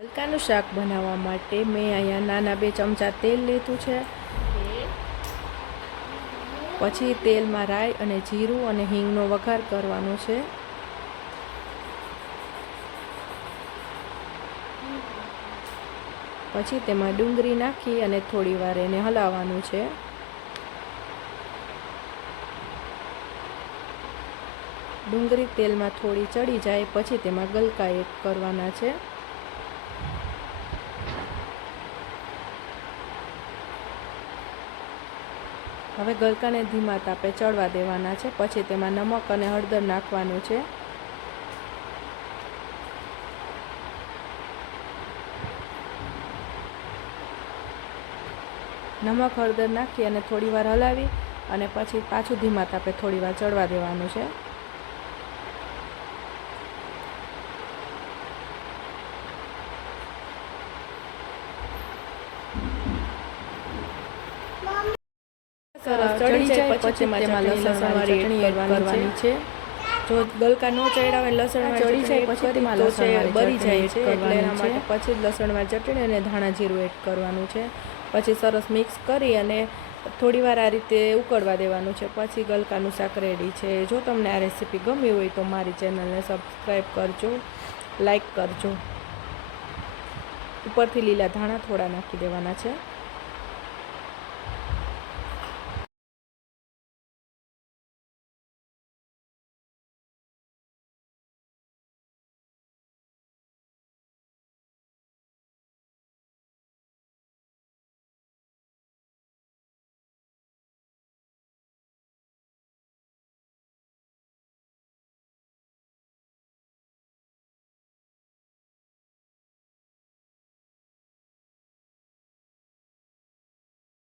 ગલકાનું શાક બનાવવા માટે મેં અહીંયા નાના 2 ચમચા તેલ લીધું છે। પછી તેલમાં રાઈ અને જીરું અને હિંગનો વઘાર કરવાનો છે। પછી તેમાં ડુંગળી નાખી અને થોડી વાર એને હલાવવાનું છે। ડુંગળી તેલમાં થોડી ચડી જાય પછી તેમાં ગલકા એડ કરવાના છે। હવે ગલકાને ધીમા તાપે ચડવા દેવાના છે। પછી તેમાં નમક અને હળદર નાખવાનું છે। નમક હળદર નાખી અને થોડી વાર હલાવી અને પછી પાછું ધીમા તાપે થોડી વાર ચડવા દેવાનું છે। સરસ ચડી જાય પછી તેમાં લસણવાળી ચટણી એડ કરવાની છે। જો ગલકા ન ચડ્યા હોય લસણ ચડી જાય પછી તેમાં લસણ બળી જાય છે એટલે એના માટે પછી લસણવાળી ચટણી અને ધાણા જીરું એડ કરવાનું છે। પછી સરસ મિક્સ કરી અને થોડી વાર આ રીતે ઉકળવા દેવાનું છે। પછી ગલકાનું શાક રેડી છે। જો તમને આ રેસીપી ગમી હોય તો મારી ચેનલને સબસ્ક્રાઈબ કરજો, લાઈક કરજો। ઉપરથી લીલા ધાણા થોડા નાખી દેવાના છે।